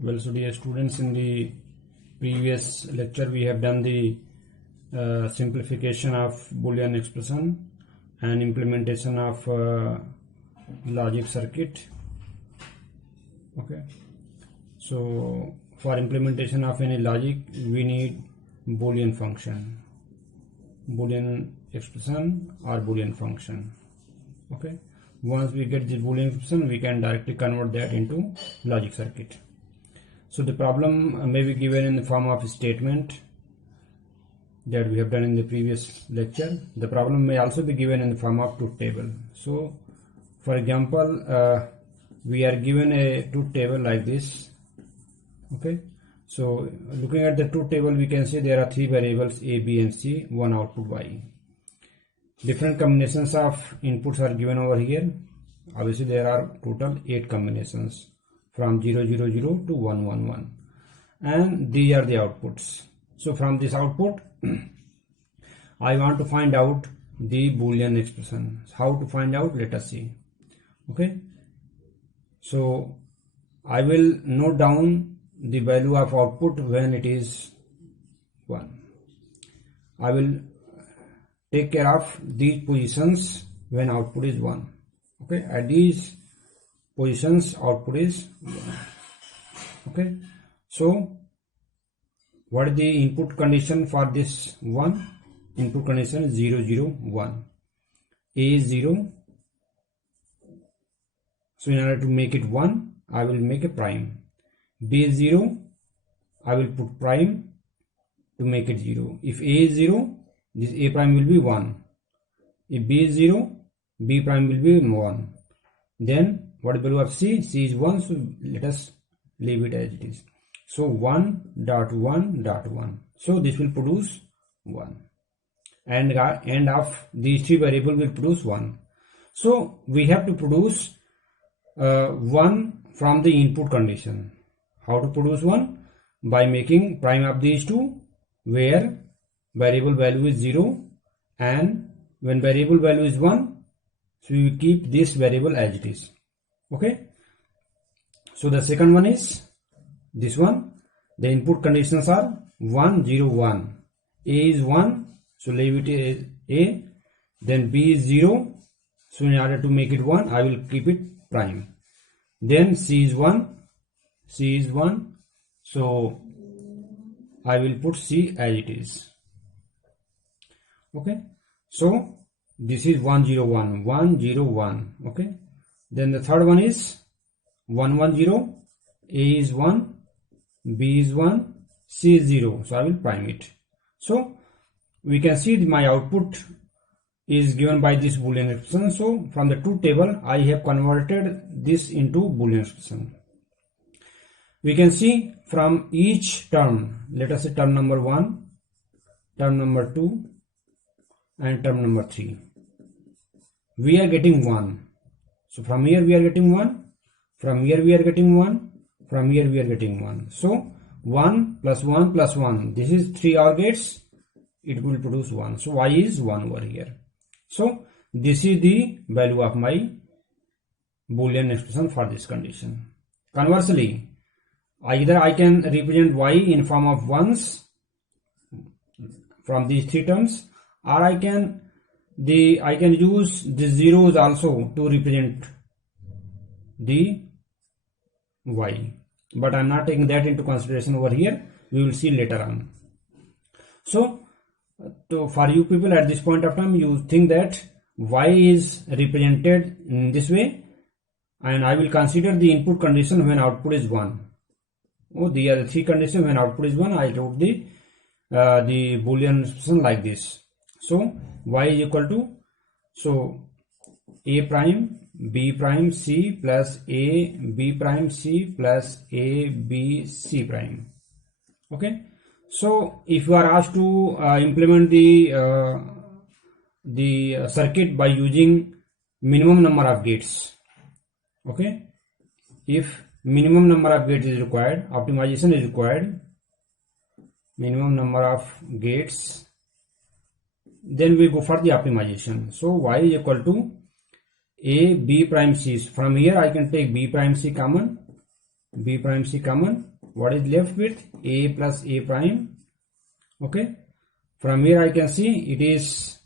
Well, so dear students, in the previous lecture we have done the simplification of Boolean expression and implementation of logic circuit. Okay, so for implementation of any logic we need Boolean function, Boolean expression or Boolean function. Okay, once we get the Boolean expression we can directly convert that into logic circuit. So the problem may be given in the form of a statement that we have done in the previous lecture. The problem may also be given in the form of truth table. So for example, we are given a truth table like this. Okay, so looking at the truth table we can see there are three variables A, B and C, one output Y. Different combinations of inputs are given over here. Obviously there are total 8 combinations from 0, 0, 0 to 1, 1, 1, and these are the outputs. So from this output I want to find out the Boolean expression. How to find out? Let us see. Okay, so I will note down the value of output when it is 1. I will take care of these positions when output is 1. Okay, at these positions output is 1. Okay, so what is the input condition for this 1? Input condition is 0, 0, 1. A is 0. So in order to make it 1, I will make a prime. B is 0. I will put prime to make it 0. If A is 0, this A prime will be 1. If B is 0, B prime will be 1. Then what is the value of C? C is 1. So let us leave it as it is. So 1 dot 1 dot 1. So this will produce 1. And end of these three variables will produce 1. So we have to produce 1 from the input condition. How to produce 1? By making prime of these two where variable value is 0 and when variable value is 1, so we keep this variable as it is. Okay, so the second one is this one. The input conditions are 1, 0, 1. A is 1, so leave it as A. Then B is 0, so in order to make it 1 I will keep it prime. Then C is 1, C is 1, so I will put C as it is. Okay, so this is 1, 0, 1, 1, 0, 1. Okay, then the third one is 1, 1, 0. A is 1, B is 1, C is 0, so I will prime it. So we can see my output is given by this Boolean expression. So from the truth table I have converted this into Boolean expression. We can see from each term, let us say term number 1, term number 2 and term number 3, we are getting 1. So from here we are getting 1, from here we are getting 1, from here we are getting 1. So 1 plus 1 plus 1, this is 3 OR gates, it will produce 1. So Y is 1 over here. So this is the value of my Boolean expression for this condition. Conversely, either I can represent Y in form of 1s from these 3 terms, or I can use the zeros also to represent the Y, but I am not taking that into consideration over here. We will see later on. So for you people at this point of time, you think that Y is represented in this way, and I will consider the input condition when output is 1. Oh, the other 3 conditions when output is 1, I wrote the Boolean expression like this. So Y is equal to, so A prime B prime C plus A B prime C plus A B C prime. Okay, so if you are asked to implement the circuit by using minimum number of gates, okay, if minimum number of gates is required, optimization is required, minimum number of gates, then we go for the optimization. So Y is equal to A B prime C. From here I can take B prime C common, B prime C common. What is left with? A plus A prime. Okay. From here I can see it is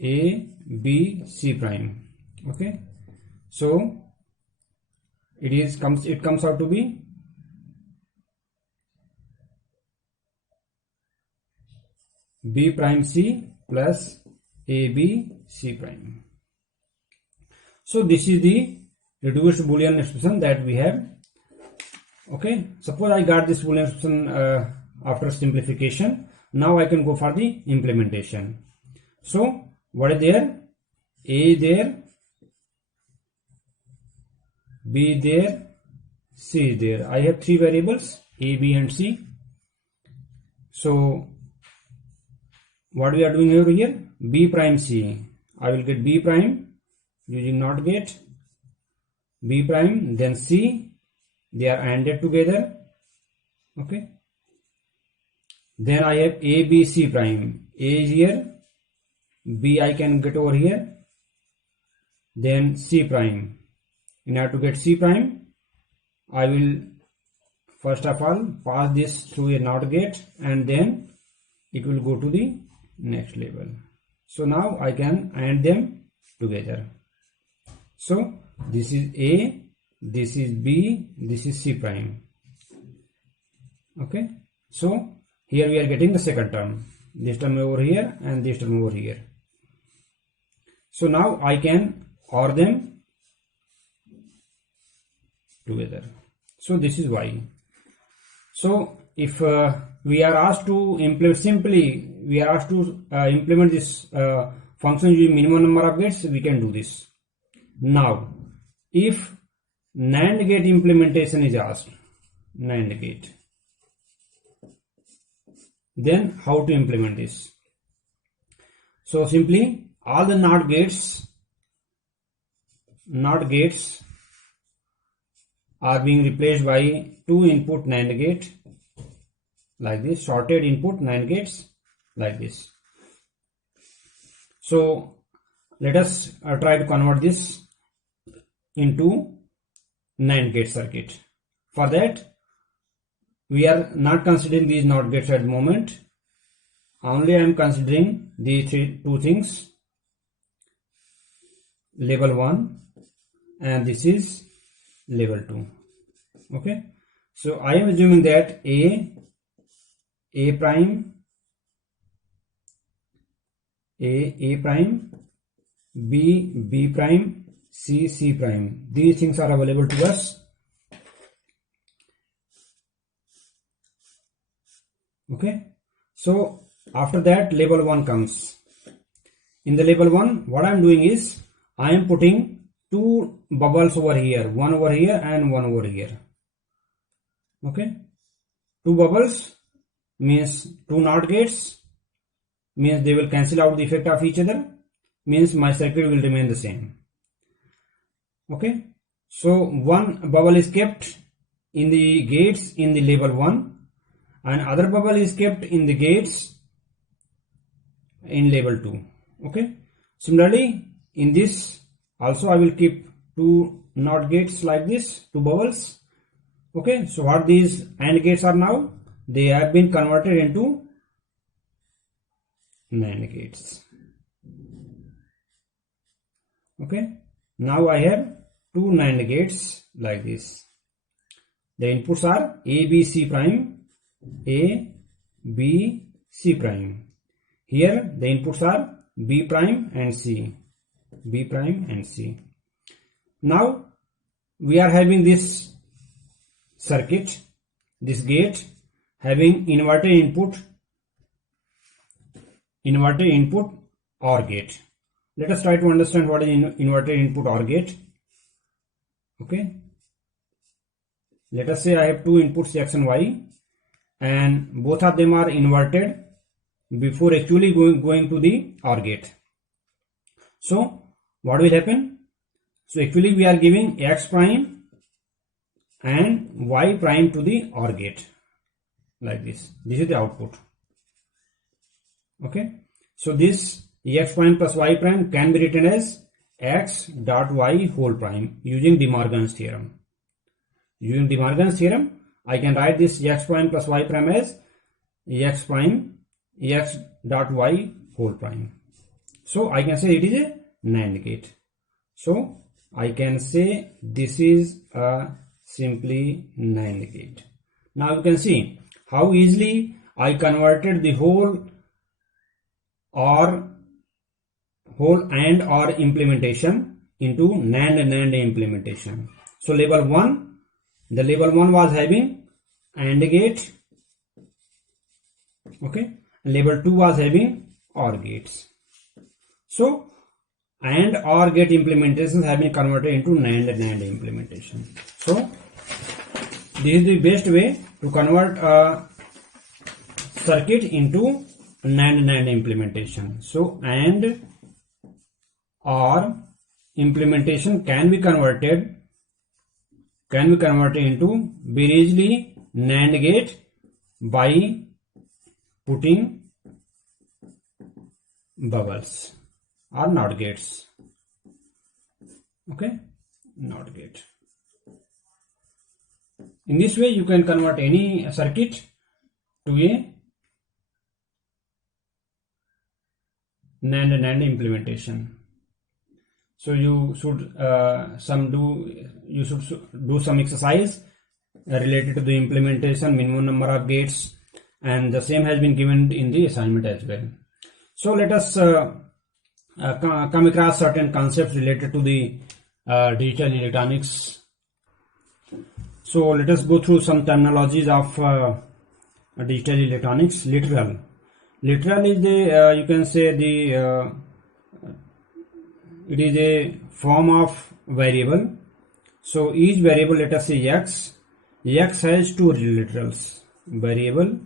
A, B, C prime. Okay. So it comes out to be B prime C plus AB C prime. So this is the reduced Boolean expression that we have. Okay, suppose I got this Boolean expression after simplification. Now I can go for the implementation. So what is there? A there, B there, C is there. I have three variables A, B and C. So what we are doing over here? B prime C. I will get B prime using NOT gate. B prime, then C. They are ANDed together. Okay. Then I have A, B, C prime. A is here. B I can get over here. Then C prime. In order to get C prime, I will first of all pass this through a NOT gate and then it will go to the next level. So now I can AND them together. So this is A, this is B, this is C prime. Okay. So here we are getting the second term. This term over here and this term over here. So now I can OR them together. So this is why. So if we are asked to implement this function using minimum number of gates, we can do this. Now, if NAND gate implementation is asked, NAND gate, then how to implement this? So simply all the NOT gates are being replaced by 2 input NAND gate like this, sorted input NAND gates like this. So let us try to convert this into NAND gate circuit. For that, we are not considering these NOT gates at the moment. Only I am considering these two things, level 1 and this is level 2. Okay. So I am assuming that A prime, A prime, B prime, C prime. These things are available to us. Okay. So after that level 1 comes. In the level 1, what I am doing is I am putting 2 bubbles over here, one over here and one over here. Okay. 2 bubbles means 2 NOT gates, means they will cancel out the effect of each other, means my circuit will remain the same. Okay. So one bubble is kept in the gates in the level 1 and other bubble is kept in the gates in level 2. Okay. Similarly, in this also I will keep 2 NOT gates like this, 2 bubbles. Okay. So what these AND gates are now? They have been converted into NAND gates. Okay. Now I have 2 NAND gates like this. The inputs are A, B, C prime, A, B, C prime. Here the inputs are B prime and C, B prime and C. Now we are having this circuit, this gate having inverted input OR gate. Let us try to understand what is inverted input OR gate. Okay. Let us say I have 2 inputs X and Y and both of them are inverted before actually going to the OR gate. So what will happen? So actually we are giving X prime and Y prime to the OR gate like this. This is the output. Okay. So this X prime plus Y prime can be written as x dot y whole prime using De Morgan's theorem. Using De Morgan's theorem, I can write this x prime plus y prime as x prime x dot y whole prime. So I can say it is a NAND gate. So I can say this is a simply NAND gate. Now you can see how easily I converted the whole AND OR implementation into NAND implementation. So level 1, the level 1 was having AND gate, okay, and level 2 was having OR gates. So AND OR gate implementations have been converted into NAND implementation. So this is the best way to convert a circuit into NAND implementation. So AND OR implementation can be converted into very easily NAND gate by putting bubbles or NOT gates. Okay, NOT gate. In this way you can convert any circuit to a NAND implementation. So you should do some exercise related to the implementation, minimum number of gates, and the same has been given in the assignment as well. So let us come across certain concepts related to the digital electronics. So let us go through some terminologies of digital electronics. Literal is the you can say the it is a form of variable. So each variable, let us say x has two literals. Variable,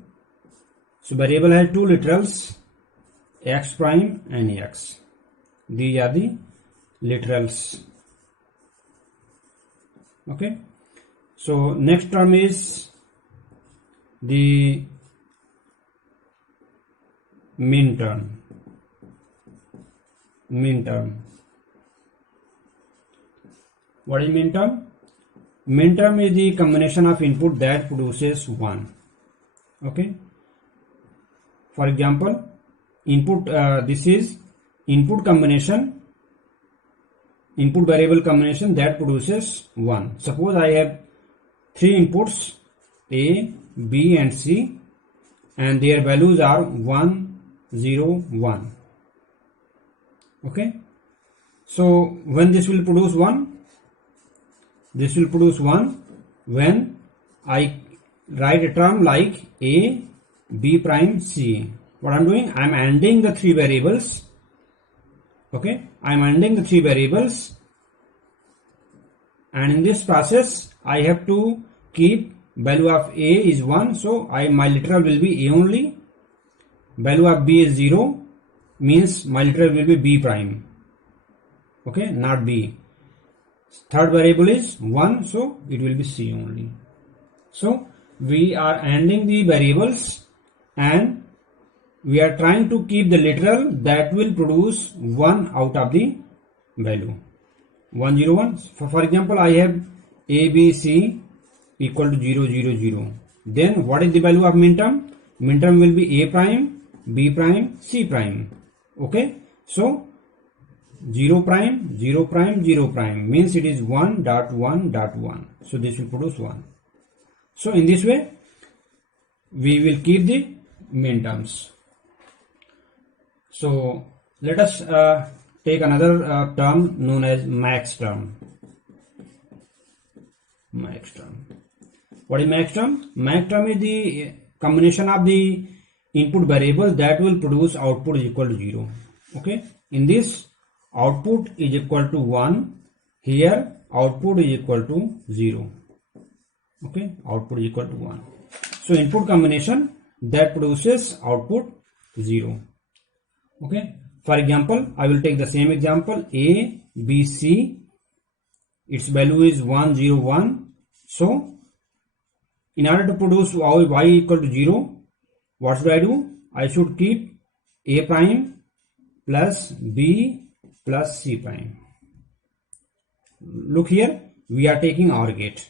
so variable has two literals, x prime and x. These are the literals. Okay, so next term is the min term. What is min term? Min term is the combination of input that produces 1. Okay. For example, input this is input variable combination that produces 1. Suppose I have 3 inputs A, B and C, and their values are 1, 0, 1. Okay. So when this will produce 1? This will produce 1 when I write a term like A, B prime, C. What I am doing? I am ANDing the 3 variables. Okay, I am ANDing the 3 variables, and in this process I have to keep value of A is 1, so my literal will be A only. Value of B is 0, means my literal will be B prime. Okay, not B. Third variable is 1, so it will be C only. So we are ANDing the variables and we are trying to keep the literal that will produce 1 out of the value 1, 0, 1. For example, I have A, B, C equal to 0, 0, 0. Then what is the value of min term? Min term will be A prime, B prime, C prime. Okay, so 0 prime, 0 prime, 0 prime means it is 1 dot 1 dot 1. So this will produce 1. So in this way we will keep the min terms. So let us take another term known as max term. What is max term? Max term is the combination of the input variables that will produce output is equal to 0. Okay, in this output is equal to 1, here output is equal to 0. Okay, output is equal to 1. So input combination that produces output 0. Okay, for example, I will take the same example A, B, C. Its value is 1, 0, 1. So in order to produce y equal to 0, what should I do? I should keep A prime plus B plus C prime. look here, we are taking OR gate.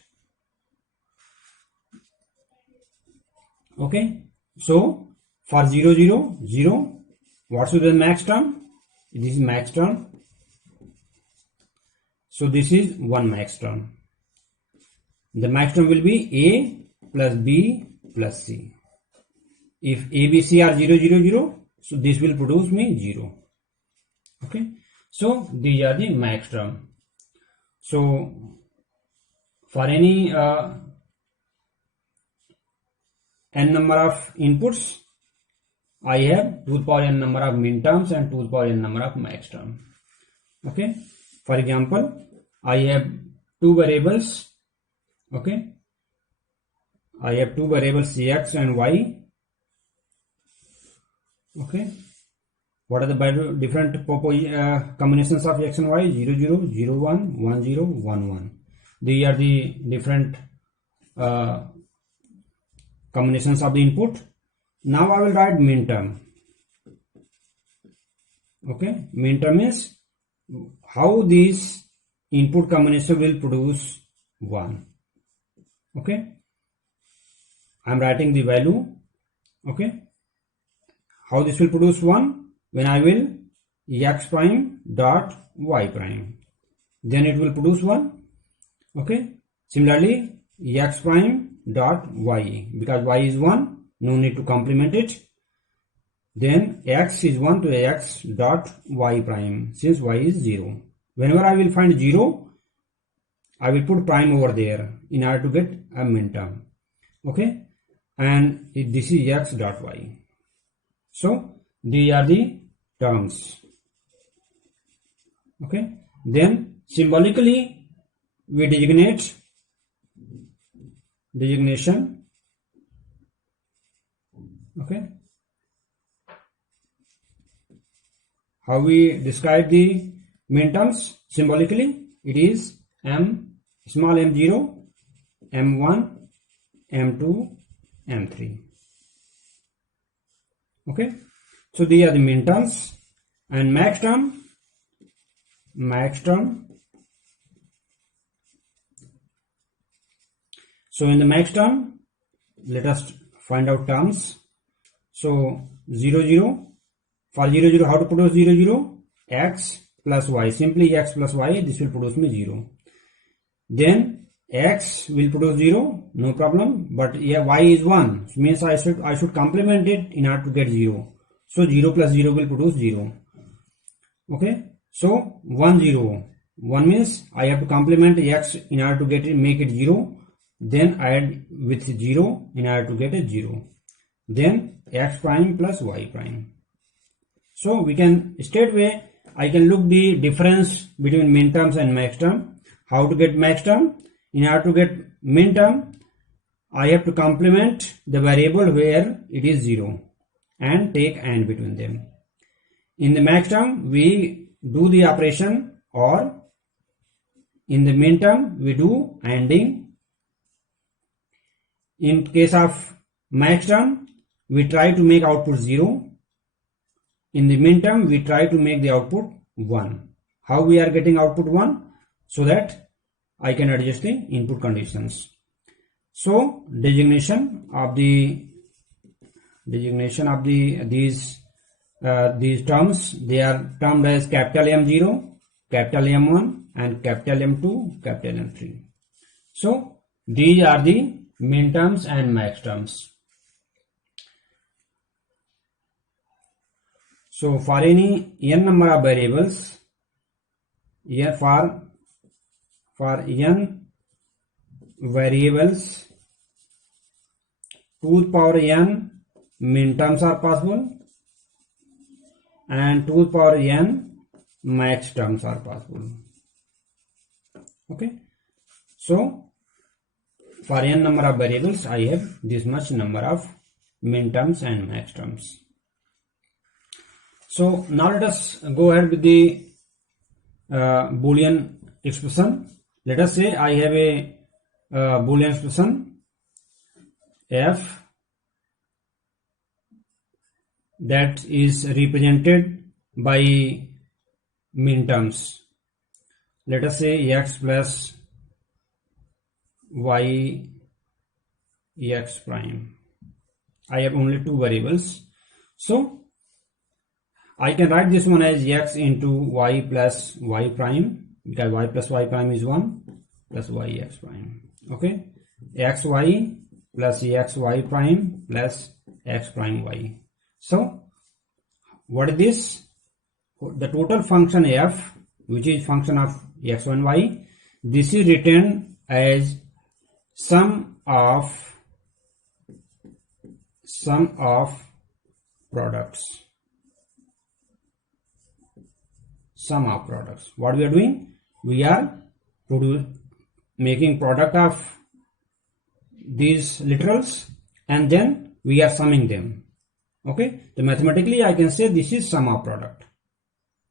Okay, so for 0 0 0, what should be the max term? This is max term. So this is one max term. The max term will be A plus B plus C. If A, B, C are 0 0 0, so this will produce me 0. Okay, so these are the max term. So for any n number of inputs, I have 2 to the power n number of min terms and 2 to the power n number of max term. Okay, for example, I have two variables. Okay, I have two variables x and y. Okay, what are the different combinations of x and y? 0 0 0 1 1 0 1 1. These are the different combinations of the input. Now I will write min term. Okay, min term is how these input combination will produce 1. Okay, I am writing the value. Okay, how this will produce 1? When I will x prime dot y prime, then it will produce 1. Okay, similarly x prime dot y, because y is 1, no need to complement it. Then x is 1 to x dot y prime, since y is 0. Whenever I will find 0, I will put prime over there in order to get a min term. Okay, and this is x dot y. So these are the terms. Okay, then symbolically we designation. Okay, how we describe the min terms symbolically? It is m, small m0, m1, m2, m3. Okay, so these are the min terms. And max term. So in the max term, let us find out terms. So 0 0, for 0 0, how to produce 0 0? X plus y, simply x plus y, this will produce me 0. Then x will produce 0, no problem, but yeah, y is 1, means I should complement it in order to get 0. So 0 plus 0 will produce 0. Okay, so 1 0, 1 means I have to complement x in order to get it, make it 0, then add with 0 in order to get a 0, then x prime plus y prime. So we can straightway, I can look the difference between min terms and max term. How to get max term? In order to get min term, I have to complement the variable where it is 0 and take AND between them. In the max term, we do the operation OR. In the min term, we do ANDing. In case of max term, we try to make output 0. In the min term, we try to make the output 1. How we are getting output 1? So that I can adjust the input conditions. So designation of these terms, they are termed as capital M0, capital M1 and capital M2, capital M3. So these are the min terms and max terms. So for any n number of variables, for n variables, 2 to the power n min terms are possible and 2 to the power n max terms are possible. Okay, so for n number of variables, I have this much number of min terms and max terms. So now let us go ahead with the Boolean expression. Let us say I have a Boolean expression f that is represented by min terms. let us say x plus y x prime. I have only two variables, so I can write this one as x into y plus y prime, because y plus y prime is 1 plus y x prime. Okay, xy plus xy prime plus x prime y. So what is this? The total function f, which is function of x1 y, this is written as sum of products. Sum of products. What we are doing? We are making product of these literals and then we are summing them. Okay, so mathematically I can say this is sum of product.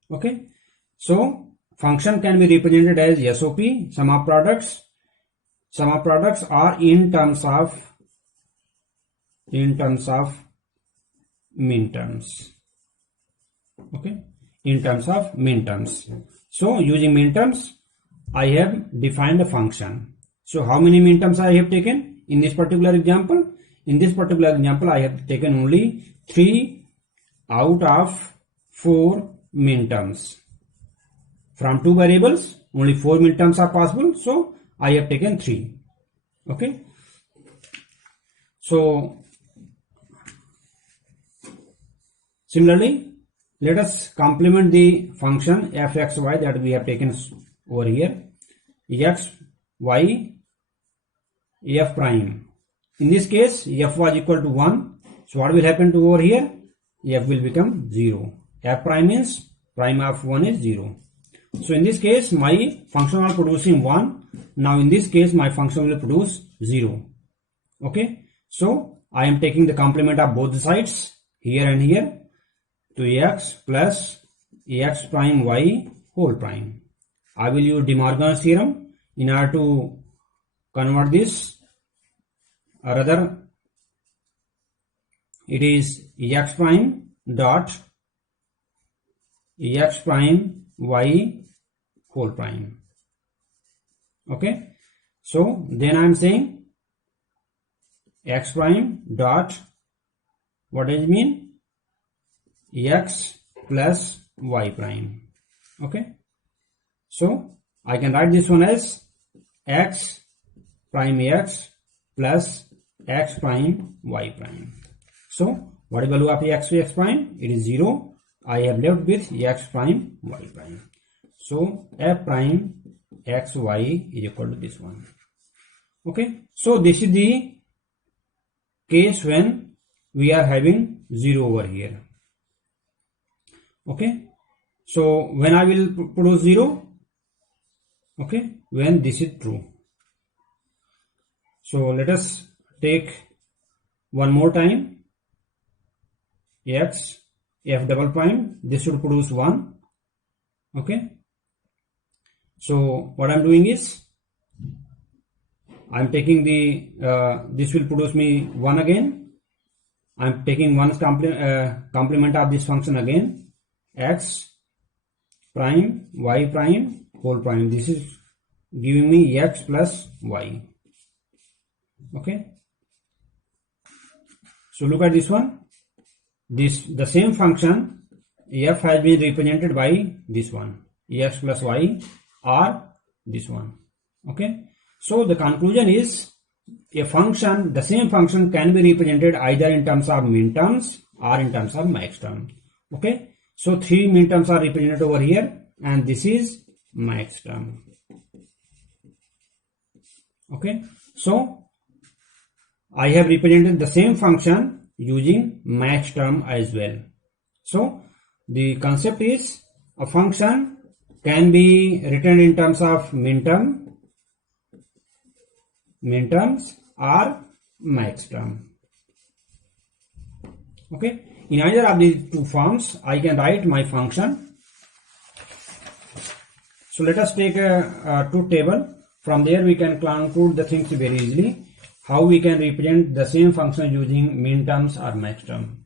Okay, so function can be represented as SOP, sum of products. Sum of products are in terms of minterms. Okay, in terms of minterms. So using minterms, I have defined a function. So how many minterms I have taken in this particular example? In this particular example, I have taken only 3 out of 4 minterms. From 2 variables, only 4 minterms are possible. So I have taken 3. Okay. So similarly, let us complement the function fxy that we have taken over here. X, y, f prime. In this case, f was equal to 1. So what will happen to over here? F will become 0. F prime means prime of 1 is 0. So in this case, my function will producing 1. Now in this case, my function will produce 0. Okay. So I am taking the complement of both the sides, here and here, to x plus x prime y whole prime. I will use De Morgan's theorem in order to convert this, or rather it is x prime dot x prime y whole prime. Okay, so then I am saying x prime dot, what does it mean? X plus y prime. Okay, so I can write this one as x prime x plus x prime y prime. So what is the value of x prime? It is 0. I have left with x prime y prime. So f prime x y is equal to this one. Okay, so this is the case when we are having 0 over here. Okay, so when I will produce 0, okay, when this is true. So let us take one more time. X f double prime, this should produce 1. Okay, so what I'm doing is I'm taking the this will produce me 1 again. I'm taking 1's complement of this function again, x prime y prime whole prime. This is giving me x plus y. Okay, so look at this one. The same function f has been represented by this one, x plus y, or this one. Okay, so the conclusion is a function, the same function can be represented either in terms of minterms or in terms of maxterm. Okay, so 3 minterms are represented over here and this is maxterm. Okay, so I have represented the same function using maxterm as well. So the concept is a function can be written in terms of minterms or maxterm. Okay, in either of these two forms I can write my function. So let us take a truth table. From there we can conclude the things very easily, how we can represent the same function using minterms or maxterm.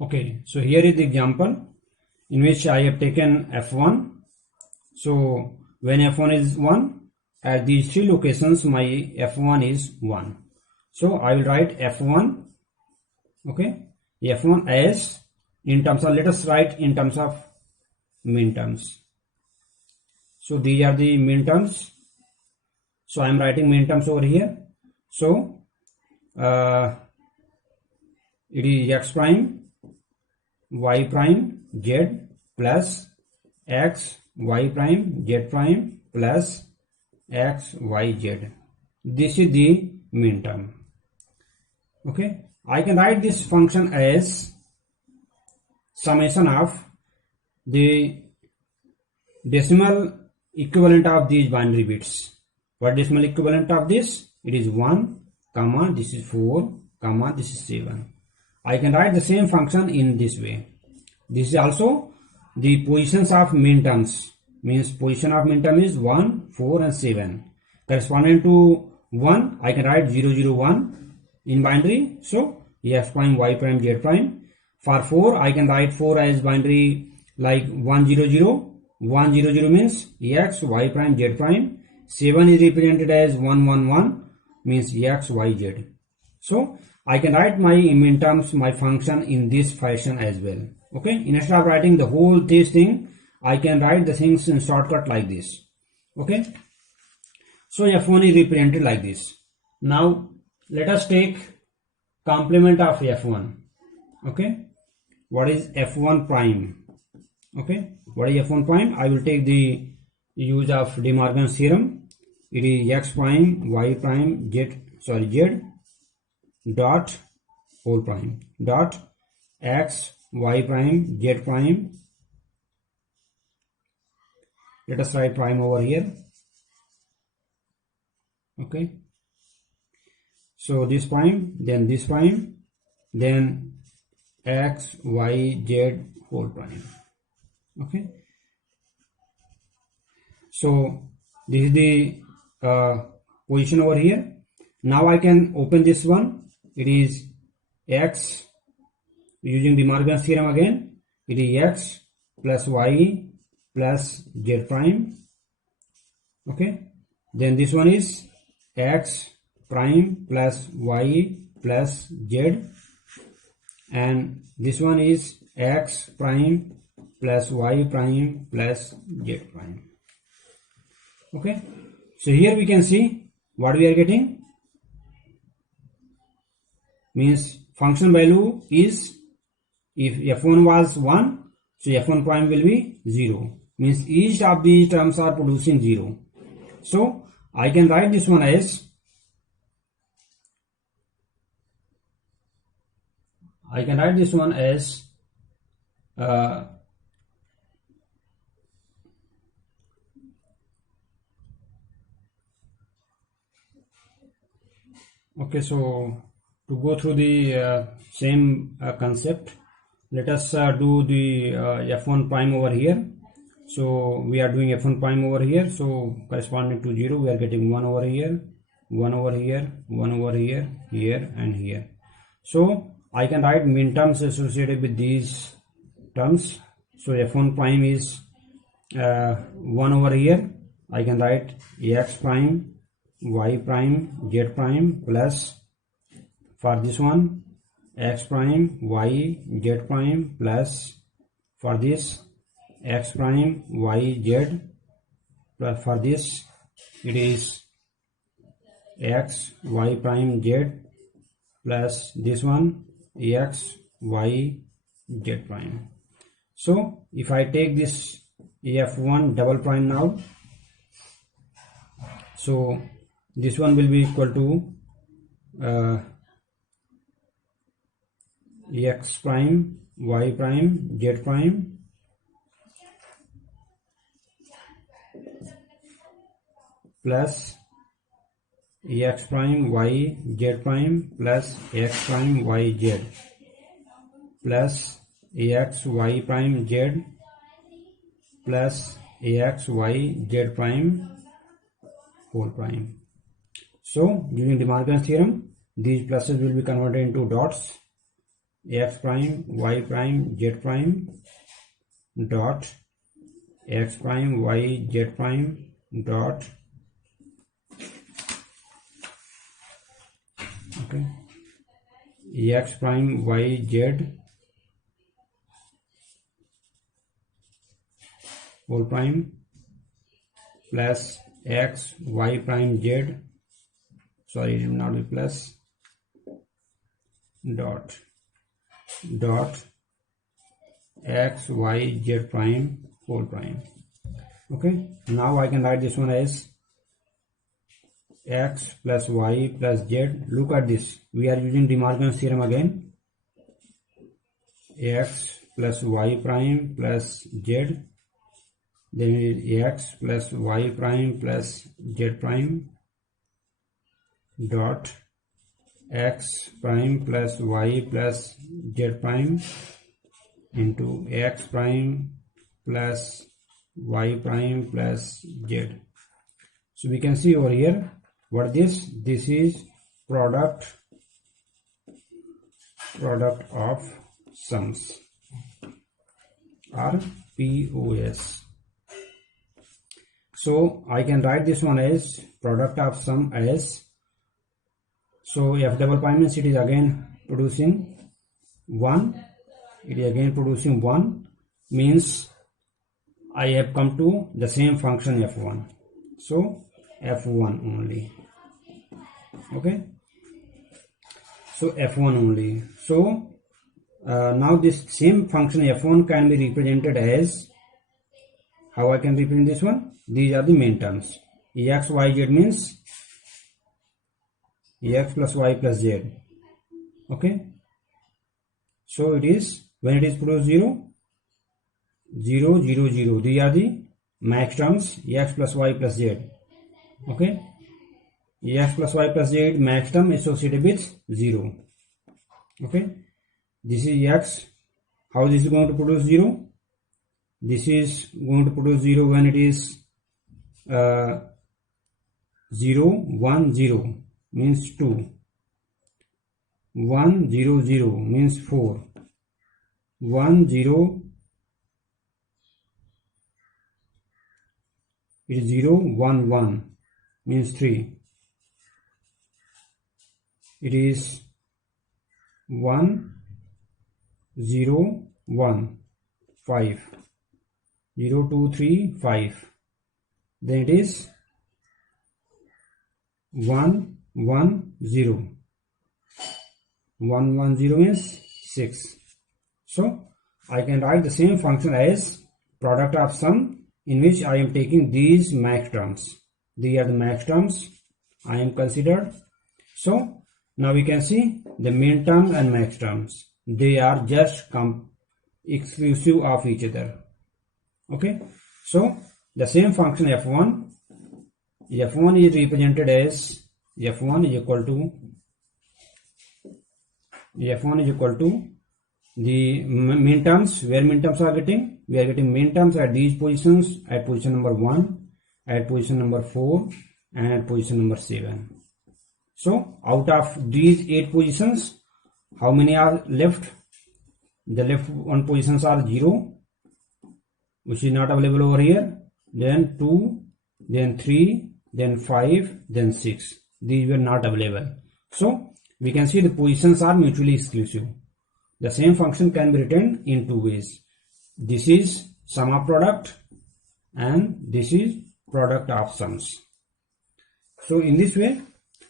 Okay, so here is the example in which I have taken f1. So when f1 is 1, at these three locations my f1 is 1. So I will write f1, okay, f1 as in terms of, let us write in terms of min terms. So these are the min terms. So I am writing min terms over here. So it is x prime, y prime, z plus x, y prime, z prime plus x, y, z. This is the min term. Okay, I can write this function as summation of the decimal equivalent of these binary bits. What decimal equivalent of this? It is 1, comma, this is 4, comma, this is 7. I can write the same function in this way. This is also the positions of min terms. Means position of min term is 1, 4 and 7. Corresponding to 1, I can write 0, 0, 1 in binary. So x prime, y prime, z prime. For 4, I can write 4 as binary like 1, 0, 0. 1, 0, 0 means x, y prime, z prime. 7 is represented as 1, 1, 1 means x, y, z. So I can write my min terms, my function in this fashion as well. Okay, instead of writing the whole this thing, I can write the things in shortcut like this. Okay, so f1 is represented like this. Now let us take complement of f1. Okay, what is f1 prime? Okay, what is f1 prime? I will take the use of De Morgan's theorem. It is x prime, y prime, z dot whole prime dot x, y prime, z prime. Let us write prime over here. Okay, so this prime, then this prime, then x, y, z whole prime. Okay, so this is the position over here. Now I can open this one. It is x, using De Morgan's theorem again. It is x plus y plus z prime. Okay, then this one is x prime plus y plus z, and this one is x prime plus y prime plus z prime. Okay, so here we can see what we are getting. Means function value is, if f1 was 1, so f1 prime will be 0. Means each of these terms are producing 0. So I can write this one as okay, so to go through the same concept, let us do the f1 prime over here. So we are doing f1 prime over here. So corresponding to 0, we are getting 1 over here, 1 over here, 1 over here, here and here. So I can write min terms associated with these terms. So f1 prime is 1 over here. I can write x prime, y prime, z prime plus, for this one, x prime, y, z prime plus, for this x prime, y, z, plus for this it is x, y prime, z plus this one x, y, z prime. So if I take this f1 double prime now, so this one will be equal to x prime, y prime, z prime plus x prime, y, z prime plus x prime, y, z plus ax, y prime, z plus ax, y, z prime whole prime. So using De Morgan's theorem, these pluses will be converted into dots. x prime, y prime, z prime dot x prime, y, z prime dot okay x prime, y, z whole prime plus x, y prime, z, sorry, it will not be plus, dot x, y, z prime whole prime. Okay, now I can write this one as x plus y plus z. Look at this, we are using De Morgan's theorem again. X plus y prime plus z, then it is x plus y prime plus z prime dot x prime plus y plus z prime into x prime plus y prime plus z. So we can see over here what this is product of sums, or POS. So I can write this one as product of sum as, so f double prime means it is again producing 1, it is again producing 1, means I have come to the same function f1, so f1 only. Okay, so f1 only. So now this same function f1 can be represented as, how I can represent this one? These are the main terms. Ex, y, z means ex plus y plus z. Okay, so it is, when it is produced 0, 0, 0, 0, these are the max terms, x plus y plus z. Okay, x plus y plus z max term associated with 0. Okay, this is x. How this is going to produce 0? This is going to produce 0 when it is 0, 1, 0 means 2, 1, 0, 0 means 4, 1, 0, it is 0, 1, 1 means 3, it is 1, 0, 1, 5, 0, 2, 3, 5, then it is 1, 1, 0, 1, 1, 0 means 6. So I can write the same function as product of sum, in which I am taking these max terms. These are the max terms I am considered. So now we can see the min term and max terms, they are just exclusive of each other. Okay, so the same function f1 is represented as, f1 is equal to the min terms. Where min terms are getting? We are getting min terms at these positions, at position number 1, at position number 4, and at position number 7. So out of these 8 positions, how many are left? The left one positions are 0, which is not available over here, then 2, then 3, then 5, then 6. These were not available. So we can see the positions are mutually exclusive. The same function can be written in 2 ways. This is sum of product and this is product of sums. So in this way,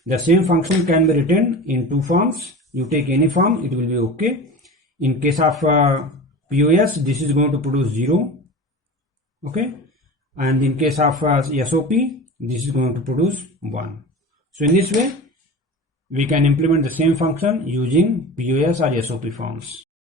the same function can be written in 2 forms. You take any form, it will be okay. In case of POS, this is going to produce 0. Okay, and in case of SOP, this is going to produce 1. So in this way, we can implement the same function using POS or SOP forms.